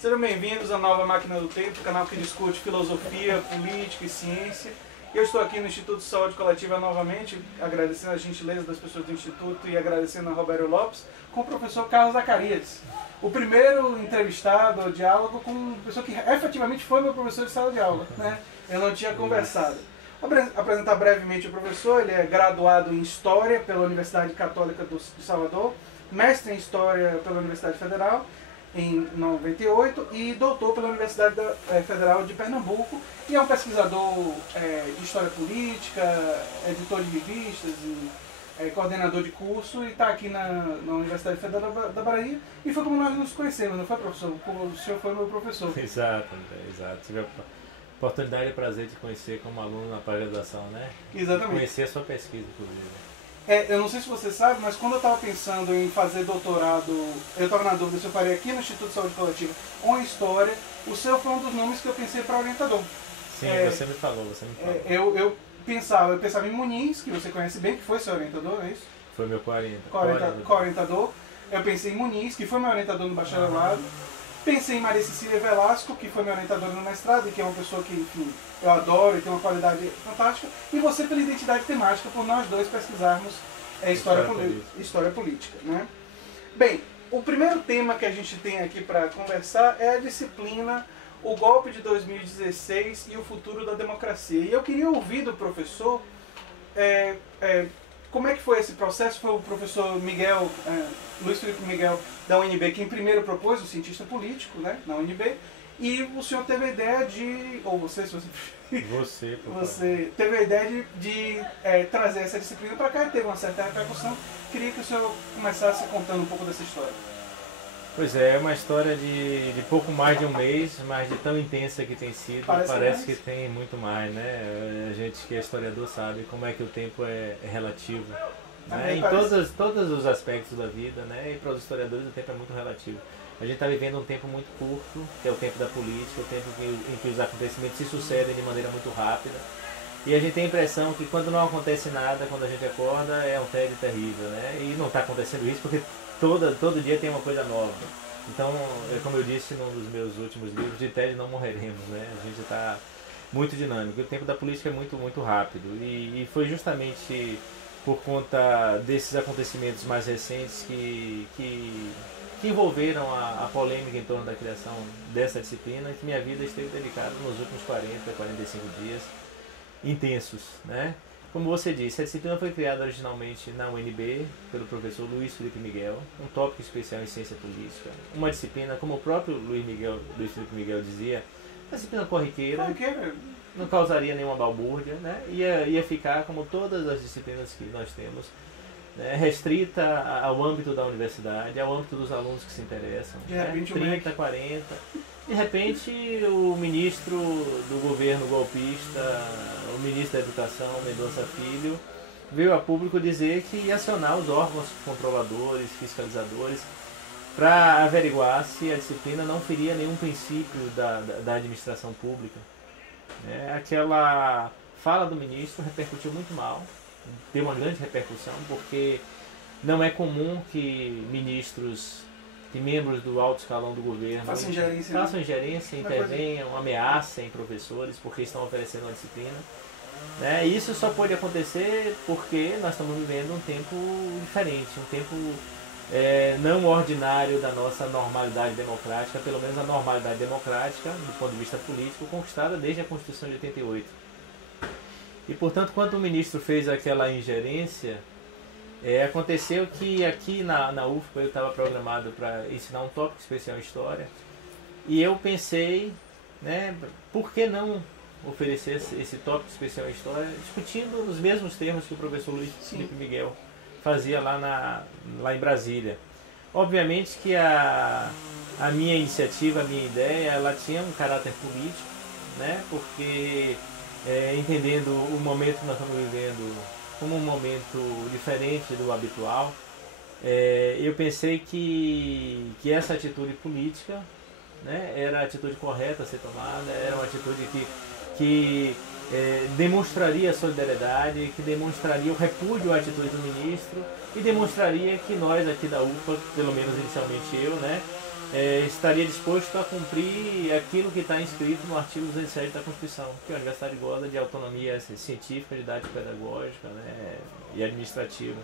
Sejam bem-vindos à Nova Máquina do Tempo, canal que discute filosofia, política e ciência. Eu estou aqui no Instituto de Saúde Coletiva novamente, agradecendo a gentileza das pessoas do Instituto e agradecendo a Roberto Lopes, com o professor Carlos Zacarias. O primeiro entrevistado, o diálogo, com uma pessoa que efetivamente foi meu professor de sala de aula, né? Eu não tinha conversado. Apresentar brevemente o professor, ele é graduado em História pela Universidade Católica de Salvador, mestre em História pela Universidade Federal, em 98, e doutor pela Universidade Federal de Pernambuco, e é um pesquisador de história política, editor de revistas, e coordenador de curso, e está aqui na Universidade Federal da Bahia, e foi como nós nos conhecemos, não foi, professor? O senhor foi meu professor. Exato, André, exato. Tive a oportunidade e prazer de conhecer como aluno na pós-graduação, né? Exatamente. Conhecer a sua pesquisa, inclusive. Eu não sei se você sabe, mas quando eu estava pensando em fazer doutorado, eu estava na dúvida se eu faria aqui no Instituto de Saúde Coletiva ou em História, o seu foi um dos nomes que eu pensei para orientador. Sim, você me falou. Eu pensava em Muniz, que você conhece bem, que foi seu orientador, é isso? Foi meu co-orientador. Eu pensei em Muniz, que foi meu orientador no bacharelado. Pensei em Maria Cecília Velasco, que foi minha orientadora no mestrado, e que é uma pessoa que, enfim, eu adoro e tem uma qualidade fantástica. E você pela identidade temática, por nós dois pesquisarmos história política. Né? Bem, o primeiro tema que a gente tem aqui para conversar é a disciplina O Golpe de 2016 e o Futuro da Democracia. E eu queria ouvir do professor como é que foi esse processo. Foi o professor Luiz Felipe Miguel, da UNB, quem primeiro propôs, o cientista político, né, na UNB, e o senhor teve a ideia de, ou você, se você... Você teve a ideia de trazer essa disciplina para cá e teve uma certa repercussão. Queria que o senhor começasse contando um pouco dessa história. Pois é uma história de pouco mais de um mês, mas de tão intensa que tem sido, parece que tem muito mais, né? A gente que é historiador sabe como é que o tempo é relativo, né? Em todos os aspectos da vida, né? E para os historiadores o tempo é muito relativo. A gente está vivendo um tempo muito curto, que é o tempo da política, o tempo em que os acontecimentos se sucedem de maneira muito rápida. E a gente tem a impressão que quando não acontece nada, quando a gente acorda, é um tédio terrível, né? E não está acontecendo isso porque todo dia tem uma coisa nova. Então, como eu disse num dos meus últimos livros, de tédio não morreremos, né? A gente está muito dinâmico. O tempo da política é muito, muito rápido. E foi justamente por conta desses acontecimentos mais recentes que envolveram a polêmica em torno da criação dessa disciplina, que minha vida esteve dedicada nos últimos 45 dias intensos, né? Como você disse, a disciplina foi criada originalmente na UNB pelo professor Luiz Felipe Miguel, um tópico especial em ciência política, uma disciplina, como o próprio Luiz Felipe Miguel dizia, uma disciplina corriqueira, não causaria nenhuma balbúrdia, né? Ia ficar como todas as disciplinas que nós temos, né? Restrita ao âmbito da universidade, ao âmbito dos alunos que se interessam, né? 30, 40... De repente, o ministro do governo golpista, o ministro da Educação, Mendonça Filho, veio a público dizer que ia acionar os órgãos controladores, fiscalizadores, para averiguar se a disciplina não feria nenhum princípio da administração pública. Aquela fala do ministro repercutiu muito mal, deu uma grande repercussão, porque não é comum que ministros e membros do alto escalão do governo façam ingerência, intervenham, ameacem professores porque estão oferecendo uma disciplina, né? E isso só pode acontecer porque nós estamos vivendo um tempo diferente, um tempo não ordinário da nossa normalidade democrática, pelo menos a normalidade democrática, do ponto de vista político, conquistada desde a Constituição de 88. E, portanto, quando o ministro fez aquela ingerência, aconteceu que aqui na UFPA eu estava programado para ensinar um tópico especial em História, e eu pensei, né, por que não oferecer esse tópico especial em História discutindo nos mesmos termos que o professor Luiz Felipe Miguel fazia lá em Brasília. Obviamente que a minha iniciativa, a minha ideia, ela tinha um caráter político, né, porque entendendo o momento que nós estamos vivendo como um momento diferente do habitual, eu pensei que essa atitude política, né, era a atitude correta a ser tomada, era uma atitude que demonstraria solidariedade, que demonstraria o repúdio à atitude do ministro e demonstraria que nós aqui da UFPA, pelo menos inicialmente eu, né, estaria disposto a cumprir aquilo que está inscrito no artigo 207 da Constituição, que a universidade goza de autonomia científica, didático-pedagógica, né, e administrativa.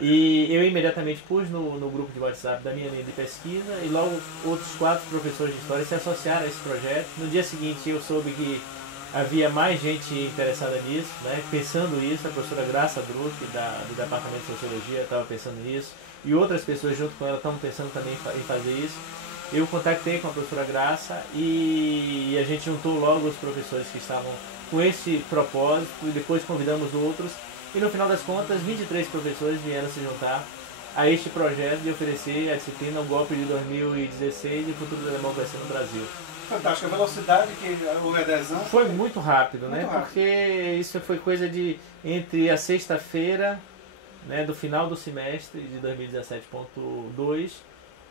E eu imediatamente pus no grupo de WhatsApp da minha linha de pesquisa e logo outros 4 professores de história se associaram a esse projeto. No dia seguinte eu soube que havia mais gente interessada nisso, né, pensando isso. A professora Graça Druck, do Departamento de Sociologia, estava pensando nisso, e outras pessoas junto com ela estavam pensando também em fazer isso. Eu contactei com a professora Graça e a gente juntou logo os professores que estavam com esse propósito e depois convidamos outros. E no final das contas, 23 professores vieram se juntar a este projeto de oferecer a disciplina O Golpe de 2016 e o Futuro da Democracia no Brasil. Fantástico, a velocidade que houve adesão foi muito rápido, muito né? Rápido. Porque isso foi coisa de entre a sexta-feira, né, do final do semestre de 2017.2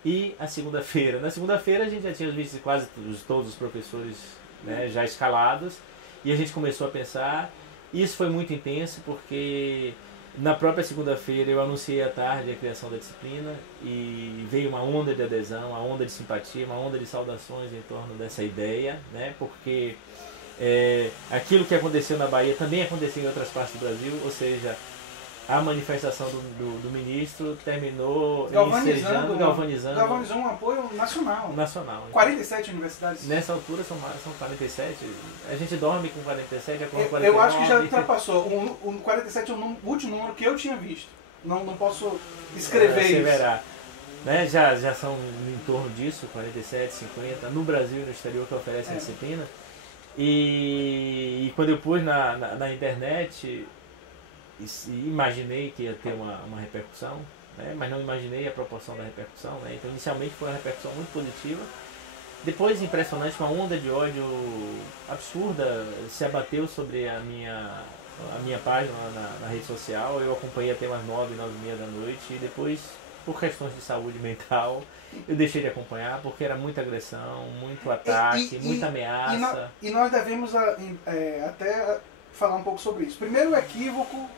e a segunda-feira. Na segunda-feira a gente já tinha visto quase todos os professores, né, já escalados, e a gente começou a pensar. Isso foi muito intenso porque na própria segunda-feira eu anunciei à tarde a criação da disciplina e veio uma onda de adesão, uma onda de simpatia, uma onda de saudações em torno dessa ideia, né? Porque aquilo que aconteceu na Bahia também aconteceu em outras partes do Brasil, ou seja, a manifestação do ministro terminou galvanizando um apoio nacional. 47 universidades. Nessa altura são 47. A gente dorme com 47, é com 49. Eu acho que já ultrapassou. O 47 é o último número que eu tinha visto. Não posso escrever isso. Verá. Né? Já são em torno disso, 47, 50, no Brasil e no exterior, que oferecem a disciplina. E quando eu pus na internet, imaginei que ia ter uma repercussão, né? Mas não imaginei a proporção da repercussão, né? Então inicialmente foi uma repercussão muito positiva. Depois, impressionante, uma onda de ódio absurda se abateu sobre a minha página na rede social. Eu acompanhei até umas 9h da noite e depois, por questões de saúde mental, eu deixei de acompanhar porque era muita agressão, muito ataque, muita ameaça. E nós devemos até falar um pouco sobre isso. Primeiro, o equívoco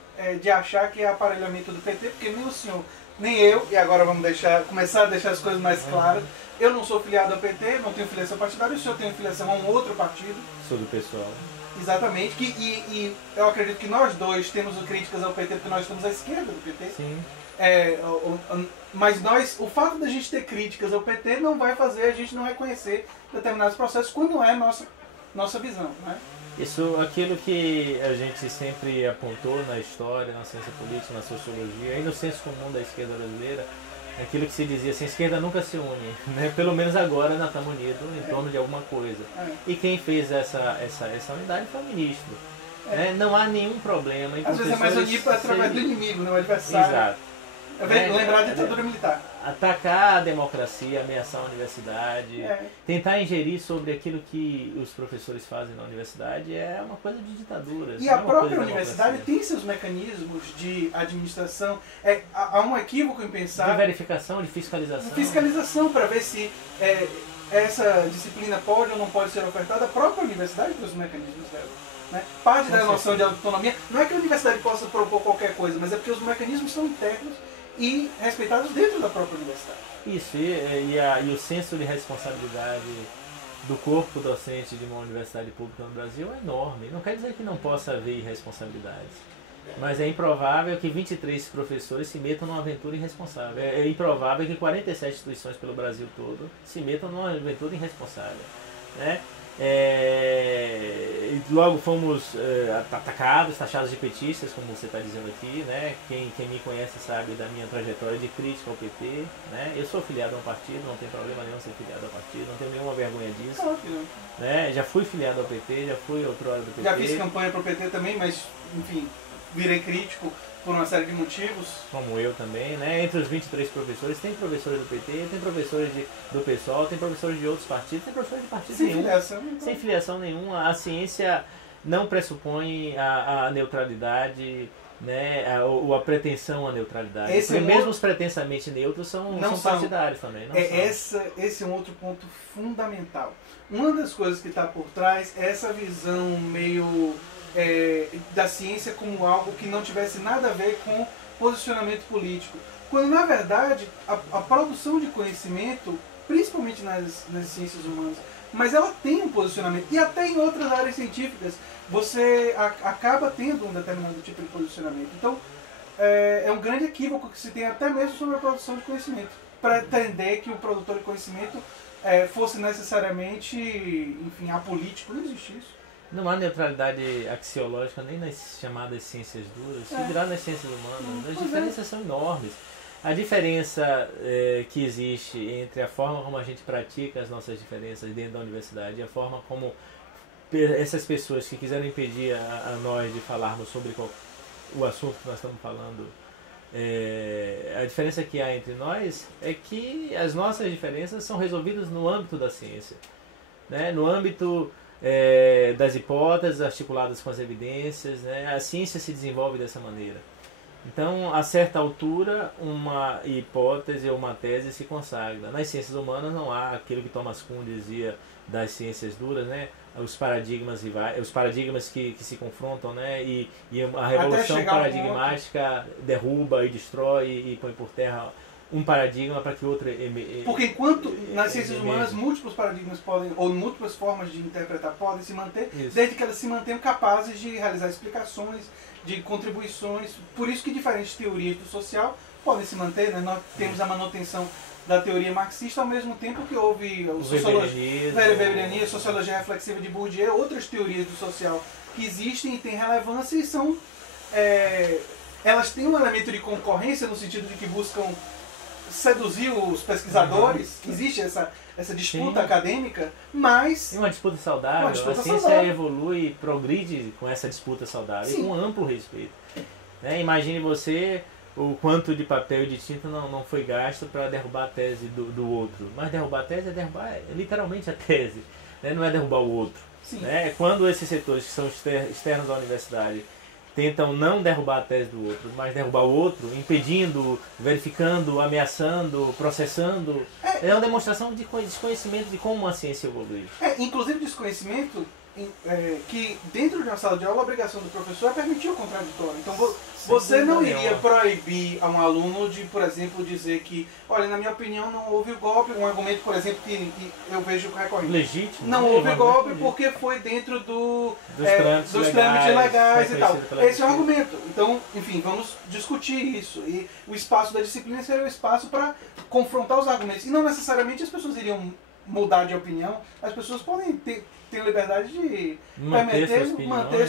de achar que é aparelhamento do PT, porque nem o senhor, nem eu, e agora vamos começar a deixar as coisas mais claras. Eu não sou filiado ao PT, não tenho filiação partidária, o senhor tem filiação a um outro partido. Sou do pessoal. Exatamente, e eu acredito que nós dois temos críticas ao PT porque nós estamos à esquerda do PT. Sim. Mas o fato da gente ter críticas ao PT não vai fazer a gente não reconhecer determinados processos quando é nossa visão, né? Aquilo que a gente sempre apontou na história, na ciência política, na sociologia e no senso comum da esquerda brasileira, aquilo que se dizia assim, a esquerda nunca se une, né? Pelo menos agora nós estamos unidos em torno de alguma coisa. E quem fez essa unidade foi o ministro. Né? Não há nenhum problema em às vezes é mais unido através do inimigo, né? O adversário. Exato. Lembrar da ditadura militar. Atacar a democracia, ameaçar a universidade, tentar ingerir sobre aquilo que os professores fazem na universidade é uma coisa de ditadura. E a própria universidade tem seus mecanismos de administração. Há um equívoco em pensar... De verificação, de fiscalização. De fiscalização para ver se essa disciplina pode ou não pode ser ofertada. A própria universidade tem os mecanismos dela. Né? Parte da noção de autonomia. Não é que a universidade possa propor qualquer coisa, mas é porque os mecanismos são internos e respeitados dentro da própria universidade. Isso, e o senso de responsabilidade do corpo docente de uma universidade pública no Brasil é enorme. Não quer dizer que não possa haver irresponsabilidades, mas é improvável que 23 professores se metam numa aventura irresponsável. É improvável que 47 instituições pelo Brasil todo se metam numa aventura irresponsável. Né? Logo fomos atacados, taxados de petistas, como você está dizendo aqui, né? Quem me conhece sabe da minha trajetória de crítica ao PT, né? Eu sou filiado a um partido, não tem problema nenhum ser filiado ao partido, não tenho nenhuma vergonha disso. Claro que não. Né? Já fui filiado ao PT, já fui outrora do PT. Já fiz campanha para o PT também, mas, enfim, virei crítico por uma série de motivos. Como eu também, né? Entre os 23 professores, tem professores do PT, tem professores do PSOL, tem professores de outros partidos, tem professores de partidos nenhum. Sem filiação nenhuma. A ciência não pressupõe a neutralidade, né? Ou a pretensão à neutralidade. Mesmo os pretensamente neutros são partidários também. Esse é um outro ponto fundamental. Uma das coisas que está por trás é essa visão meio... da ciência como algo que não tivesse nada a ver com posicionamento político. Quando, na verdade, a produção de conhecimento principalmente nas ciências humanas, mas ela tem um posicionamento. E até em outras áreas científicas você acaba tendo um determinado tipo de posicionamento. Então, é um grande equívoco que se tem até mesmo sobre a produção de conhecimento. Pretender que o produtor de conhecimento fosse necessariamente, enfim, apolítico, não existe isso. Não há neutralidade axiológica nem nas chamadas ciências duras, se virar nas ciências humanas. As diferenças são enormes. A diferença que existe entre a forma como a gente pratica as nossas diferenças dentro da universidade e a forma como essas pessoas que quiseram impedir a nós de falarmos sobre o assunto que nós estamos falando, a diferença que há entre nós é que as nossas diferenças são resolvidas no âmbito da ciência, né? No âmbito das hipóteses articuladas com as evidências, né? A ciência se desenvolve dessa maneira. Então, a certa altura, uma hipótese ou uma tese se consagra. Nas ciências humanas não há aquilo que Thomas Kuhn dizia das ciências duras, né? Os paradigmas que se confrontam, né? E a revolução paradigmática derruba e destrói e põe por terra um paradigma para que outro... Porque enquanto nas ciências humanas múltiplos paradigmas podem, ou múltiplas formas de interpretar podem se manter, desde que elas se mantenham capazes de realizar explicações, de contribuições. Por isso que diferentes teorias do social podem se manter, né? Nós temos a manutenção da teoria marxista, ao mesmo tempo que houve o weberianismo, a sociologia reflexiva de Bourdieu, outras teorias do social que existem e têm relevância e são... elas têm um elemento de concorrência no sentido de que buscam seduzir os pesquisadores, existe essa disputa acadêmica, mas... E uma disputa saudável, a ciência evolui, progride com essa disputa saudável e com amplo respeito. Né? Imagine você o quanto de papel e de tinta não foi gasto para derrubar a tese do outro. Mas derrubar a tese é derrubar literalmente a tese, né? Não é derrubar o outro. Né? Quando esses setores que são externos à universidade tentam não derrubar a tese do outro, mas derrubar o outro, impedindo, verificando, ameaçando, processando, é uma demonstração de desconhecimento de como a ciência evolui. Inclusive desconhecimento que dentro de uma sala de aula a obrigação do professor é permitir o contraditório. Então você não iria proibir a um aluno de, por exemplo, dizer que, olha, na minha opinião não houve golpe, um argumento, por exemplo, que eu vejo recorrente. Legítimo. Não houve golpe porque foi dentro dos trâmites legais e tal. Esse é o argumento. Então, enfim, vamos discutir isso. E o espaço da disciplina seria o espaço para confrontar os argumentos. E não necessariamente as pessoas iriam mudar de opinião. As pessoas podem ter liberdade de manter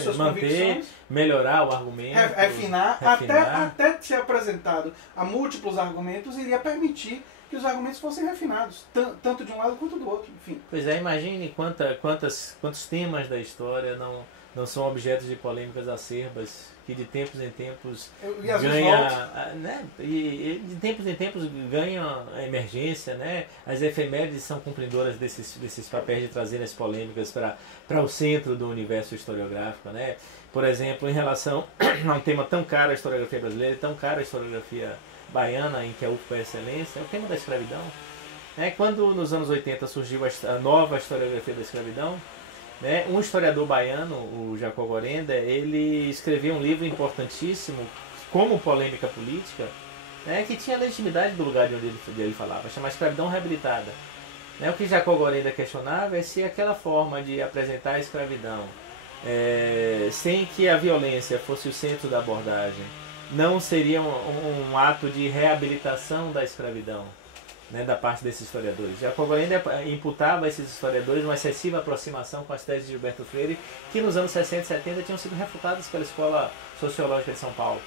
suas convicções, melhorar o argumento, refinar. Até ser apresentado a múltiplos argumentos, iria permitir que os argumentos fossem refinados, tanto de um lado quanto do outro. Enfim. Pois imagine quantos temas da história não são objetos de polêmicas acerbas, que de tempos em tempos ganham a emergência, né? As efemérides são cumpridoras desses papéis de trazer as polêmicas para o centro do universo historiográfico, né? Por exemplo, em relação a um tema tão caro à historiografia brasileira, tão caro à historiografia baiana, em que a UFPA é excelência, é o tema da escravidão. Quando nos anos 80 surgiu a nova historiografia da escravidão, né, um historiador baiano, o Jacó Gorenda, ele escreveu um livro importantíssimo como polêmica política, né, que tinha legitimidade do lugar de onde ele falava, chamado Escravidão Reabilitada. O que Jacó Gorenda questionava é se aquela forma de apresentar a escravidão sem que a violência fosse o centro da abordagem não seria um ato de reabilitação da escravidão, né, da parte desses historiadores. Jacó Gorenda imputava a esses historiadores uma excessiva aproximação com as teses de Gilberto Freire, que nos anos 60 e 70 tinham sido refutadas pela Escola Sociológica de São Paulo.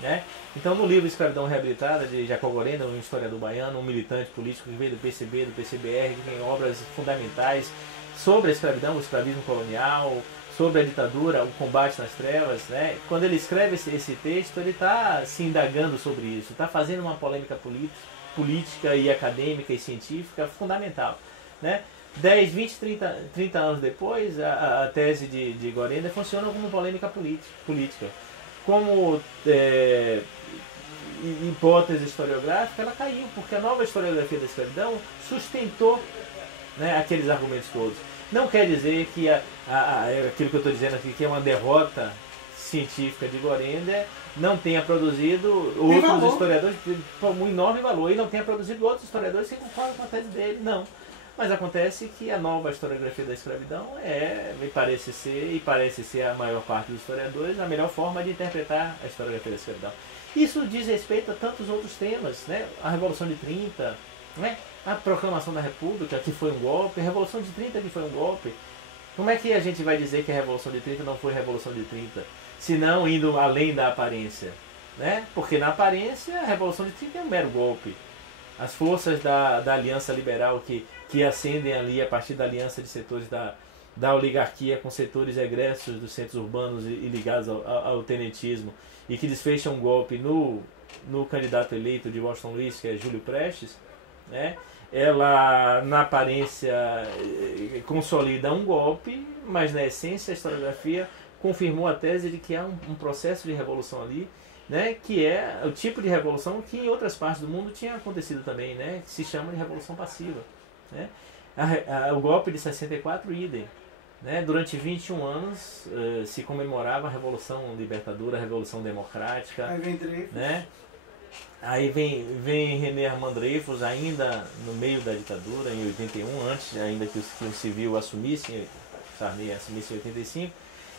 Né? Então, no livro Escravidão Reabilitada, de Jacó Gorenda, um historiador baiano, um militante político que veio do PCB, do PCBR, que tem obras fundamentais sobre a escravidão, o escravismo colonial, sobre a ditadura, o combate nas trevas, né? Quando ele escreve esse texto, ele está se indagando sobre isso, está fazendo uma polêmica política e acadêmica e científica fundamental. Né? 10, 20, 30 anos depois, a tese de Gorenda funciona como polêmica política. Como hipótese historiográfica, ela caiu, porque a nova historiografia da escravidão sustentou, né, aqueles argumentos todos. Não quer dizer que aquilo que eu estou dizendo aqui, que é uma derrota científica de Gorender não tenha produzido outros historiadores com um enorme valor, e não tenha produzido outros historiadores que concordam com a tese dele, não. Mas acontece que a nova historiografia da escravidão me parece ser a maior parte dos historiadores, a melhor forma de interpretar a historiografia da escravidão. Isso diz respeito a tantos outros temas, né? A Revolução de 30, né? A Proclamação da República, que foi um golpe, a Revolução de 30, que foi um golpe. Como é que a gente vai dizer que a Revolução de 30 não foi a Revolução de 30, se não indo além da aparência? Né? Porque na aparência a Revolução de 30 é um mero golpe. As forças da Aliança Liberal que ascendem ali a partir da aliança de setores da oligarquia com setores egressos dos centros urbanos e ligados ao tenentismo, e que desfecham um golpe no candidato eleito de Washington Luiz, que é Júlio Prestes, né? Ela, na aparência, consolida um golpe, mas na essência a historiografia confirmou a tese de que há um processo de revolução ali, né, que é o tipo de revolução que em outras partes do mundo tinha acontecido também, né, que se chama de revolução passiva. Né? O golpe de 64, idem. Né? Durante 21 anos se comemorava a Revolução Libertadora, a Revolução Democrática. Aí vem Dreyfus. Né? Aí vem René Armand Dreyfus, ainda no meio da ditadura, em 81, antes ainda que o civil assumisse, Sarney assumisse em 85,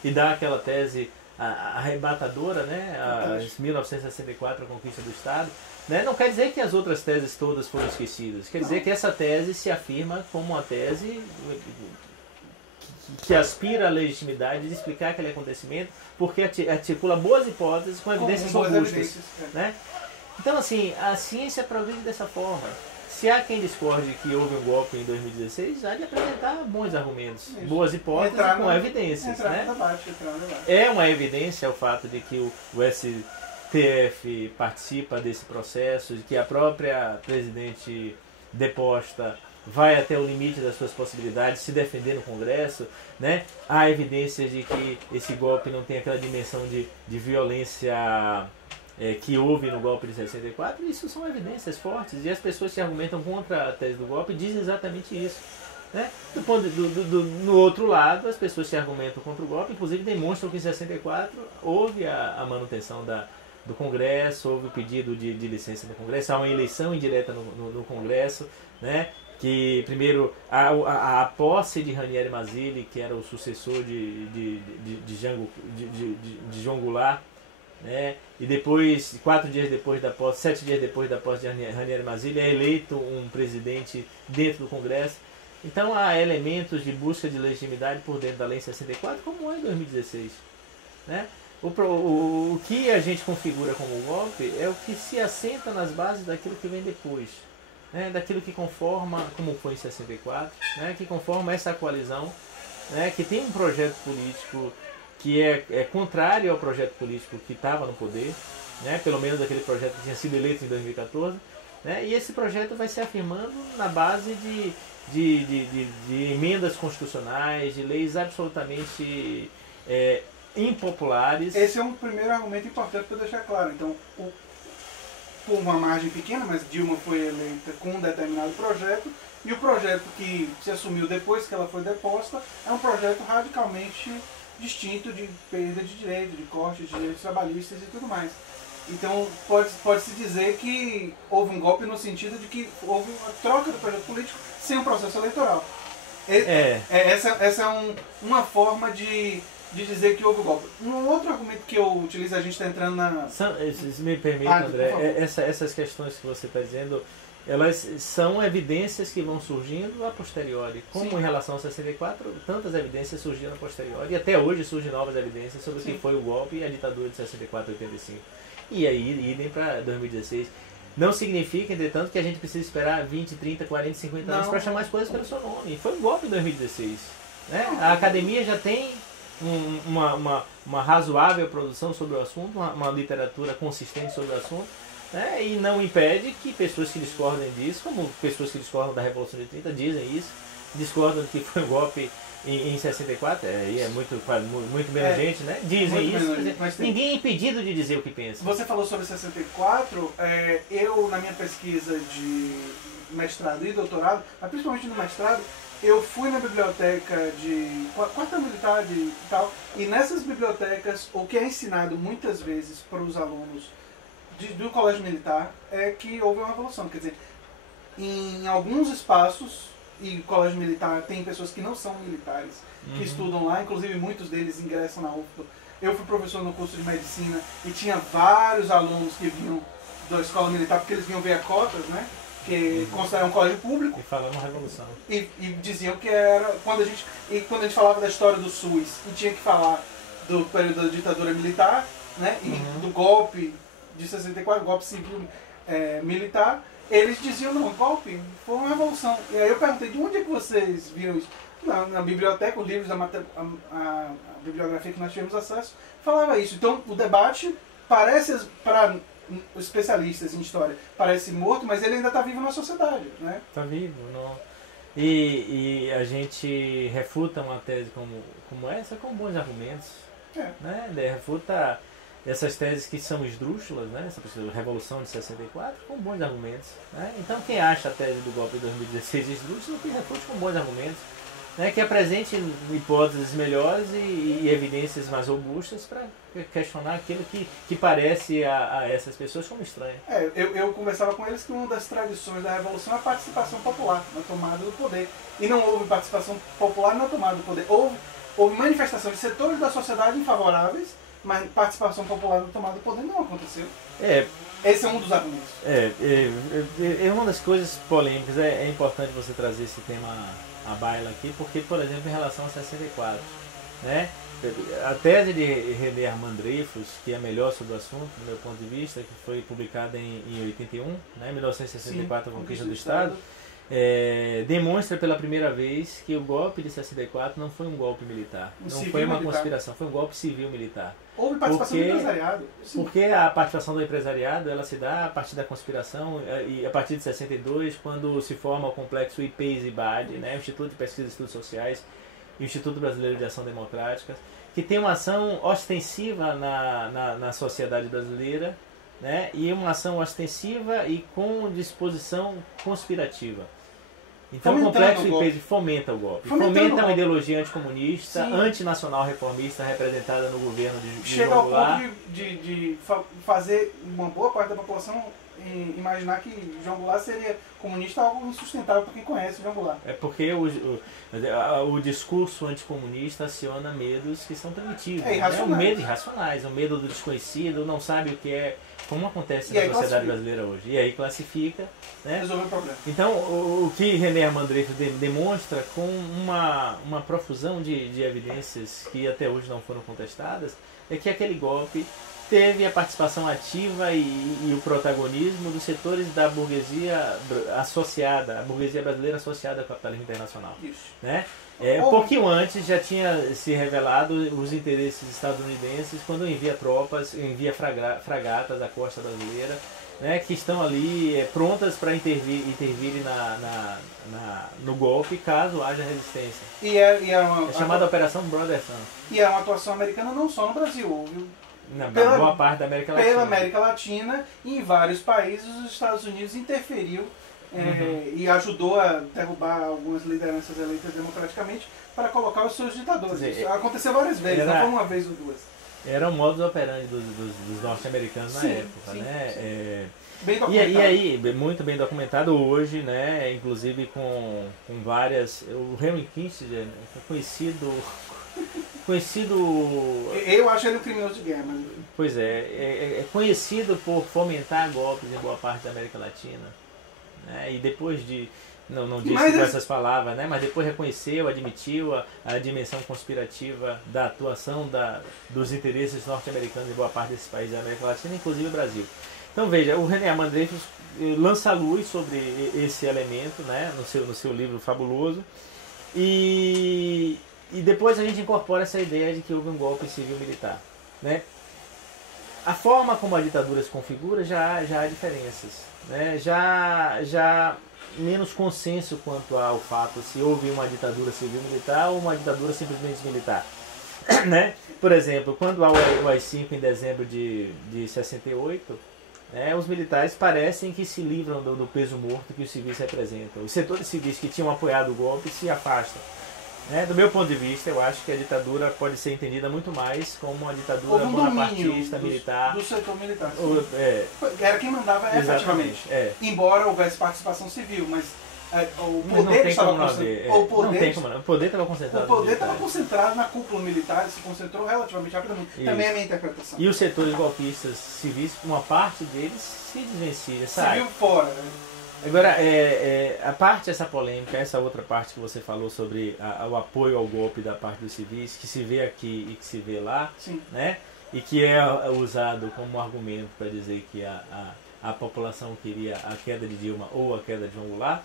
e dá aquela tese arrebatadora, né, a 1964, a conquista do Estado. Né? Não quer dizer que as outras teses todas foram esquecidas, quer dizer que essa tese se afirma como uma tese que aspira à legitimidade de explicar aquele acontecimento, porque articula boas hipóteses com evidências robustas. Né? Então, assim, a ciência progride dessa forma. Se há quem discorde que houve um golpe em 2016, há de apresentar bons argumentos, boas hipóteses com evidências. Né? É uma evidência o fato de que o STF participa desse processo, de que a própria presidente deposta vai até o limite das suas possibilidades, se defender no Congresso. Né? Há evidências de que esse golpe não tem aquela dimensão de violência que houve no golpe de 64, isso são evidências fortes, e as pessoas que argumentam contra a tese do golpe dizem exatamente isso. Né? No outro lado, as pessoas que argumentam contra o golpe, inclusive demonstram que em 64 houve a manutenção do Congresso, houve o pedido de licença do Congresso, há uma eleição indireta no Congresso, né? Que primeiro a posse de Ranieri Mazzilli, que era o sucessor de João Goulart, né? E depois, 7 dias depois da posse de Ranieri Mazzilli, é eleito um presidente dentro do Congresso. Então há elementos de busca de legitimidade por dentro da Lei 64, como é em 2016. Né? O que a gente configura como golpe é o que se assenta nas bases daquilo que vem depois. Né? Daquilo que conforma, como foi em 64, né? Que conforma essa coalizão, né? Que tem um projeto político que é contrário ao projeto político que estava no poder, né? Pelo menos aquele projeto que tinha sido eleito em 2014, né? E esse projeto vai se afirmando na base de emendas constitucionais, de leis absolutamente impopulares. Esse é um primeiro argumento importante para deixar claro. Então, por uma margem pequena, mas Dilma foi eleita com um determinado projeto, e o projeto que se assumiu depois que ela foi deposta é um projeto radicalmente distinto, de perda de direito, de corte de direitos trabalhistas e tudo mais. Então pode-se dizer que houve um golpe no sentido de que houve uma troca do projeto político sem um processo eleitoral. Essa é uma forma de dizer que houve golpe. Um outro argumento que eu utilizo, a gente está entrando na... Me permita, André, essas questões que você está dizendo, elas são evidências que vão surgindo a posteriori. Como em relação ao 64, tantas evidências surgiram a posteriori, e até hoje surgem novas evidências sobre o que foi o golpe e a ditadura de 64 e 85. E aí, idem para 2016. Não significa, entretanto, que a gente precisa esperar 20, 30, 40, 50 anos para chamar as coisas pelo seu nome. Foi um golpe em 2016. Né? A academia já tem uma razoável produção sobre o assunto, uma literatura consistente sobre o assunto, né? E não impede que pessoas que discordem disso, como pessoas que discordam da Revolução de 30, dizem isso, discordam que foi um golpe em 64, aí é muito menos gente, né? Dizem isso, ninguém é impedido de dizer o que pensa. Você falou sobre 64, eu na minha pesquisa de mestrado e doutorado, mas principalmente no mestrado, eu fui na biblioteca de quarta militar e tal, e nessas bibliotecas o que é ensinado muitas vezes para os alunos do colégio militar é que houve uma revolução. Quer dizer, em alguns espaços, e o colégio militar tem pessoas que não são militares, que estudam lá, inclusive muitos deles ingressam na UFBA. Eu fui professor no curso de medicina e tinha vários alunos que vinham da escola militar porque eles vinham ver cotas, né? Que consideram um colégio público. E falando uma revolução. E diziam que era. Quando a gente falava da história do SUS e tinha que falar do período da ditadura militar, né? E do golpe de 64, golpe civil militar, eles diziam, não, golpe foi uma revolução. E aí eu perguntei, de onde é que vocês viram isso? Na biblioteca, os livros, a bibliografia que nós tivemos acesso, falava isso. Então o debate parece, para os especialistas em história, parece morto, mas ele ainda está vivo na sociedade, né? Está vivo, não. E a gente refuta uma tese como essa com bons argumentos, né? Refuta essas teses que são esdrúxulas, né? Essa Revolução de 64, com bons argumentos, né? Então quem acha a tese do golpe de 2016 esdrúxula, que refute com bons argumentos, né? Que apresente hipóteses melhores e evidências mais robustas para questionar aquilo que parece a essas pessoas como estranho. Eu conversava com eles que uma das tradições da Revolução é a participação popular na tomada do poder. E não houve participação popular na tomada do poder. Houve manifestação de setores da sociedade infavoráveis, mas participação popular na tomada do poder não aconteceu. Esse é um dos argumentos. Uma das coisas polêmicas, é importante você trazer esse tema à baila aqui, porque, por exemplo, em relação a 64, né? A tese de René Armand Dreyfus, que é a melhor sobre o assunto, do meu ponto de vista, que foi publicada em 81, né? 1964, a Conquista do Estado, demonstra pela primeira vez que o golpe de 64 não foi um golpe militar, não foi uma conspiração, foi um golpe civil-militar. Houve participação do empresariado. Sim. Porque a participação do empresariado ela se dá a partir da conspiração e a partir de 62, quando se forma o complexo IPES-IBAD, né, o Instituto de Pesquisa e Estudos Sociais e o Instituto Brasileiro de Ação Democrática, que tem uma ação ostensiva na sociedade brasileira, né, e uma ação ostensiva e com disposição conspirativa. Então o complexo IPES fomenta o golpe, fomenta uma ideologia anticomunista, antinacional reformista representada no governo de Chega João Goulart. ao ponto de fazer uma boa parte da população imaginar que João Goulart seria comunista, algo insustentável para quem conhece João Goulart. É porque o discurso anticomunista aciona medos que são primitivos. É um medo irracionais, o medo do desconhecido, não sabe o que é, como acontece na sociedade brasileira hoje. E aí classifica, né? Resolve o problema. Então, o que René Armand Dreyfus demonstra com uma profusão de evidências que até hoje não foram contestadas, é que aquele golpe teve a participação ativa e o protagonismo dos setores da burguesia associada, a burguesia brasileira associada ao capitalismo internacional. Isso. Né? Um pouquinho antes já tinha se revelado os interesses estadunidenses quando envia tropas, envia fragatas à costa brasileira, né, que estão ali prontas para intervirem no golpe caso haja resistência. É chamada Operação Brother Sun. E é uma atuação americana não só no Brasil, boa parte da América Latina. Pela América Latina e em vários países os Estados Unidos interferiu e ajudou a derrubar algumas lideranças eleitas democraticamente para colocar os seus ditadores. Isso aconteceu várias vezes, não foi uma vez ou duas. Era o modus operandi dos norte-americanos na época, né? Bem documentado. E aí, muito bem documentado hoje, né? Inclusive com várias... O Henry Kissinger é conhecido... Eu acho ele um criminoso de guerra. Mas... Pois é conhecido por fomentar golpes em boa parte da América Latina, né? E depois de... Não disse com essas palavras, né? Mas depois reconheceu, admitiu a dimensão conspirativa da atuação dos interesses norte-americanos em boa parte desses países da América Latina, inclusive o Brasil. Então veja, o René Armand Dreyfus lança luz sobre esse elemento, né? no seu livro fabuloso, e depois a gente incorpora essa ideia de que houve um golpe civil-militar, né? A forma como a ditadura se configura já há diferenças, né? Já menos consenso quanto ao fato se houve uma ditadura civil-militar ou uma ditadura simplesmente militar, né? Por exemplo, quando há o AI-5 em dezembro de 68, né, os militares parecem que se livram do peso morto que os civis representam. Os setores civis que tinham apoiado o golpe se afastam. Né? Do meu ponto de vista, eu acho que a ditadura pode ser entendida muito mais como uma ditadura bonapartista, militar. Do setor militar. Era quem mandava efetivamente. Embora houvesse participação civil, mas o poder estava concentrado. O poder estava concentrado. O poder estava concentrado na cúpula militar e se concentrou relativamente rapidamente. Isso. Também é a minha interpretação. E os setores golpistas civis, uma parte deles se desvencilha, sai. Se viu fora, né? Agora, a parte dessa polêmica, essa outra parte que você falou sobre o apoio ao golpe da parte dos civis, que se vê aqui e que se vê lá, né? E que é usado como argumento para dizer que a população queria a queda de Dilma ou a queda de João Goulart,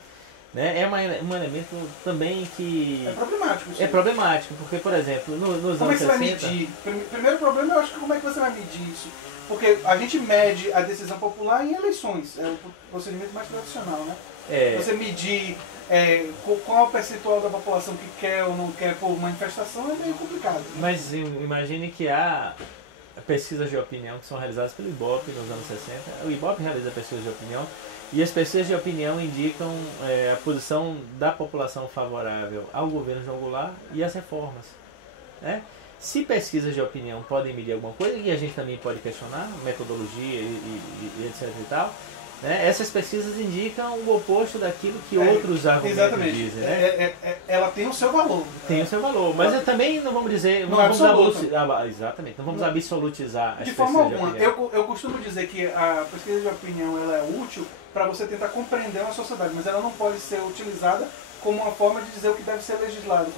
né? É um elemento também que... É problemático. É problemático, porque, por exemplo, nos como anos 60... Como é que você vai medir? Primeiro problema, eu acho que como é que você vai medir isso? Porque a gente mede a decisão popular em eleições, é o procedimento mais tradicional, né? Você medir qual é o percentual da população que quer ou não quer por manifestação é meio complicado. Né? Mas imagine que há pesquisas de opinião que são realizadas pelo Ibope nos anos 60. O Ibope realiza pesquisas de opinião e as pesquisas de opinião indicam a posição da população favorável ao governo João Goulart e às reformas, né? Se pesquisas de opinião podem medir alguma coisa, e a gente também pode questionar, metodologia e etc e tal, né? Essas pesquisas indicam o oposto daquilo que outros argumentos dizem. Né? Ela tem o seu valor. Tem o seu valor, mas também não vamos dizer... Não vamos exatamente, não vamos absolutizar as de forma alguma. De opinião. Eu costumo dizer que a pesquisa de opinião ela é útil para você tentar compreender uma sociedade, mas ela não pode ser utilizada como uma forma de dizer o que deve ser legislado.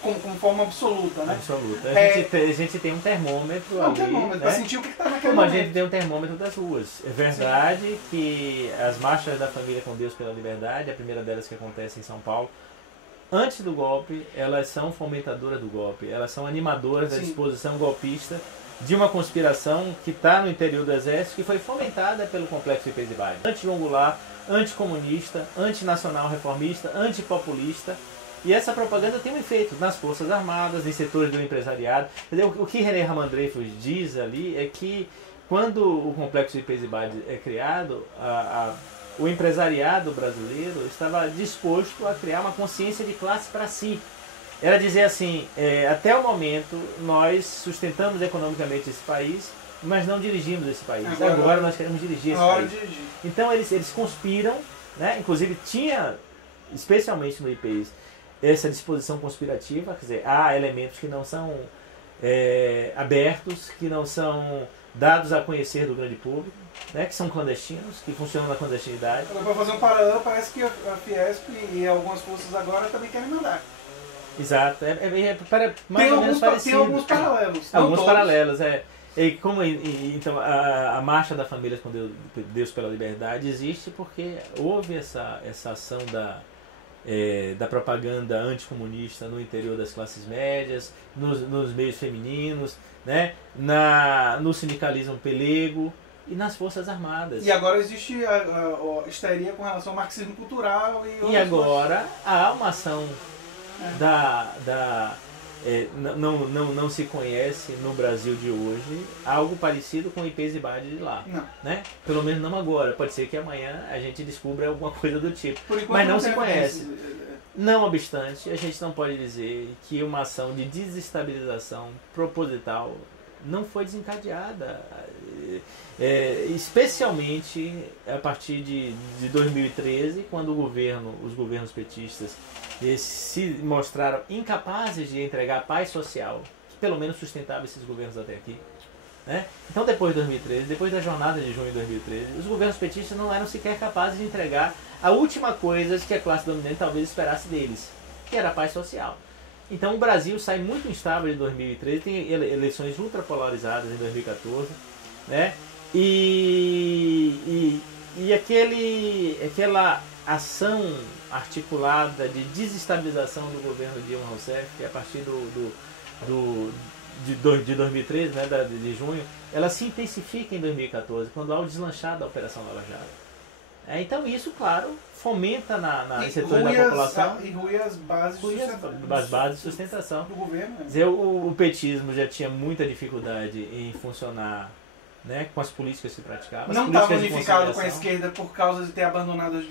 Como forma absoluta, né? Absoluta. A gente tem um termômetro ali, termômetro, né? Para sentir o que está naquele Como momento. A gente tem um termômetro das ruas. É verdade que as marchas da família com Deus pela Liberdade, a primeira delas que acontece em São Paulo, antes do golpe, elas são fomentadoras do golpe. Elas são animadoras da disposição golpista de uma conspiração que está no interior do Exército, que foi fomentada pelo Complexo de Ipesibade. Anti-João Goulart, anticomunista, antinacional reformista, antipopulista. E essa propaganda tem um efeito nas Forças Armadas, em setores do empresariado. O que René Raman Dreyfus diz ali é que quando o Complexo de Ipesibade é criado, o empresariado brasileiro estava disposto a criar uma consciência de classe para si. Era dizer assim, até o momento nós sustentamos economicamente esse país, mas não dirigimos esse país. Agora nós queremos dirigir esse país. Então eles conspiram, né? Inclusive tinha, especialmente no IPES, essa disposição conspirativa, quer dizer, há elementos que não são abertos, que não são dados a conhecer do grande público, né, que são clandestinos, que funcionam na clandestinidade. Para fazer um paralelo, parece que a Fiesp e algumas forças agora também querem mandar. Exato, mais ou menos parecido. Tem alguns paralelos. Alguns paralelos, então a Marcha da Família com Deus pela Liberdade existe porque houve essa ação da propaganda anticomunista no interior das classes médias, nos meios femininos, né? No sindicalismo pelego e nas Forças Armadas. E agora existe a histeria com relação ao marxismo cultural e agora há uma ação não se conhece no Brasil de hoje algo parecido com o Ipesibade de lá. Não. Né? Pelo menos não agora. Pode ser que amanhã a gente descubra alguma coisa do tipo. Mas não se conhece. Não obstante, a gente não pode dizer que uma ação de desestabilização proposital não foi desencadeada. Especialmente a partir de 2013, quando os governos petistas se mostraram incapazes de entregar paz social, que pelo menos sustentava esses governos até aqui. Né? Então, depois de 2013, depois da jornada de junho de 2013, os governos petistas não eram sequer capazes de entregar a última coisa que a classe dominante talvez esperasse deles, que era a paz social. Então, o Brasil sai muito instável em 2013, tem eleições ultrapolarizadas em 2014, né? E aquela ação articulada de desestabilização do governo Dilma Rousseff, que a partir de 2013, né, de junho, ela se intensifica em 2014, quando há o deslanchar da Operação Lava Jato. Então isso, claro, fomenta em setores da população e rui as bases de sustentação do governo. Quer dizer, o petismo já tinha muita dificuldade em funcionar né, com as políticas que se praticavam. Não estava unificado com a esquerda por causa de ter abandonado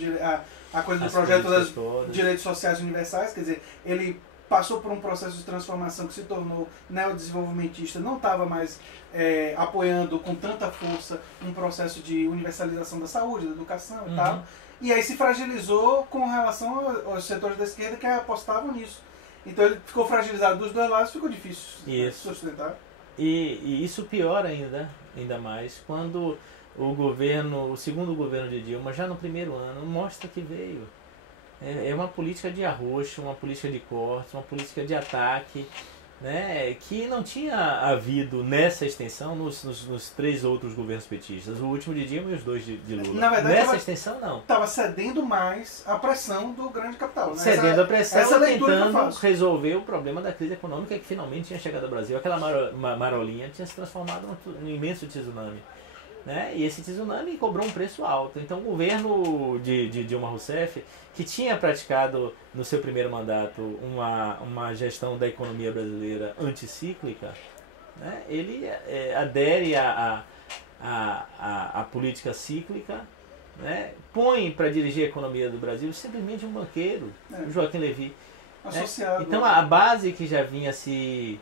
a coisa do projeto das direitos sociais universais, quer dizer, ele passou por um processo de transformação que se tornou neodesenvolvimentista, não estava mais apoiando com tanta força um processo de universalização da saúde, da educação e tal, e aí se fragilizou com relação aos setores da esquerda que apostavam nisso. Então ele ficou fragilizado dos dois lados, ficou difícil sustentar. E isso piora ainda mais quando o segundo governo de Dilma, já no primeiro ano, mostra que veio. É uma política de arroxo, uma política de corte, uma política de ataque, né, que não tinha havido nessa extensão nos 3 outros governos petistas. O último de Dilma e os 2 de Lula. Na verdade, nessa extensão, não. Estava cedendo mais à pressão do grande capital. Né? Cedendo a pressão, tentando resolver o problema da crise econômica que finalmente tinha chegado ao Brasil. Aquela marolinha tinha se transformado num imenso tsunami. Né? E esse tsunami cobrou um preço alto. Então o governo de Dilma Rousseff, que tinha praticado no seu primeiro mandato uma gestão da economia brasileira anticíclica, né? Ele adere à política cíclica, né? Põe para dirigir a economia do Brasil simplesmente um banqueiro, Joaquim Levy. Associado. Né? Então a base que já vinha se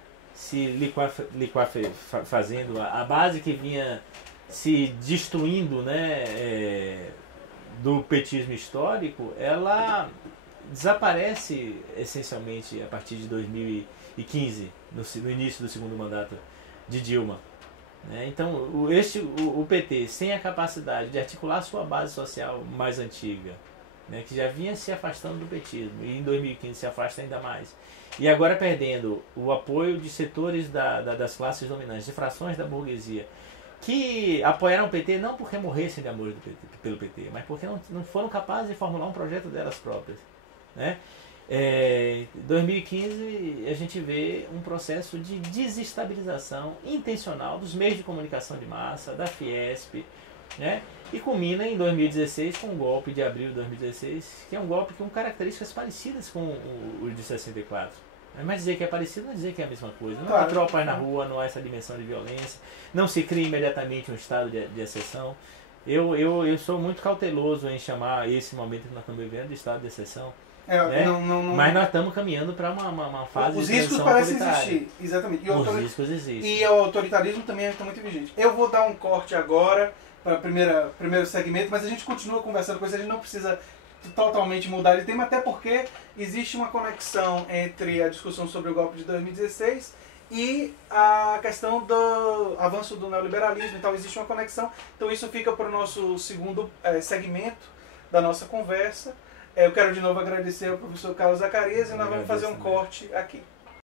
fazendo, a base que vinha se destruindo, né, do petismo histórico, ela desaparece essencialmente a partir de 2015, no início do segundo mandato de Dilma. Né? Então o PT, sem a capacidade de articular sua base social mais antiga, né, que já vinha se afastando do petismo, e em 2015 se afasta ainda mais, e agora perdendo o apoio de setores das classes dominantes, de frações da burguesia, que apoiaram o PT não porque morressem de amor pelo PT, mas porque não foram capazes de formular um projeto delas próprias. Né? Em 2015 a gente vê um processo de desestabilização intencional dos meios de comunicação de massa, da Fiesp, né? E culmina em 2016 com o golpe de abril de 2016, que é um golpe com características parecidas com o de 64. Mas dizer que é parecido não é dizer que é a mesma coisa. Não há tropas na rua, não há essa dimensão de violência, não se cria imediatamente um estado de exceção. Eu sou muito cauteloso em chamar esse momento que nós estamos vivendo de estado de exceção. Né? Mas nós estamos caminhando para uma fase de transição autoritária. Os riscos parecem existir, exatamente. Os riscos existem. E o autoritarismo também está muito vigente. Eu vou dar um corte agora para o primeiro segmento, mas a gente continua conversando com isso, a gente não precisa totalmente mudar de tema, até porque existe uma conexão entre a discussão sobre o golpe de 2016 e a questão do avanço do neoliberalismo. Então existe uma conexão, então isso fica para o nosso segundo segmento da nossa conversa. Eu quero de novo agradecer ao professor Carlos Zacarias e nós vamos fazer um corte aqui.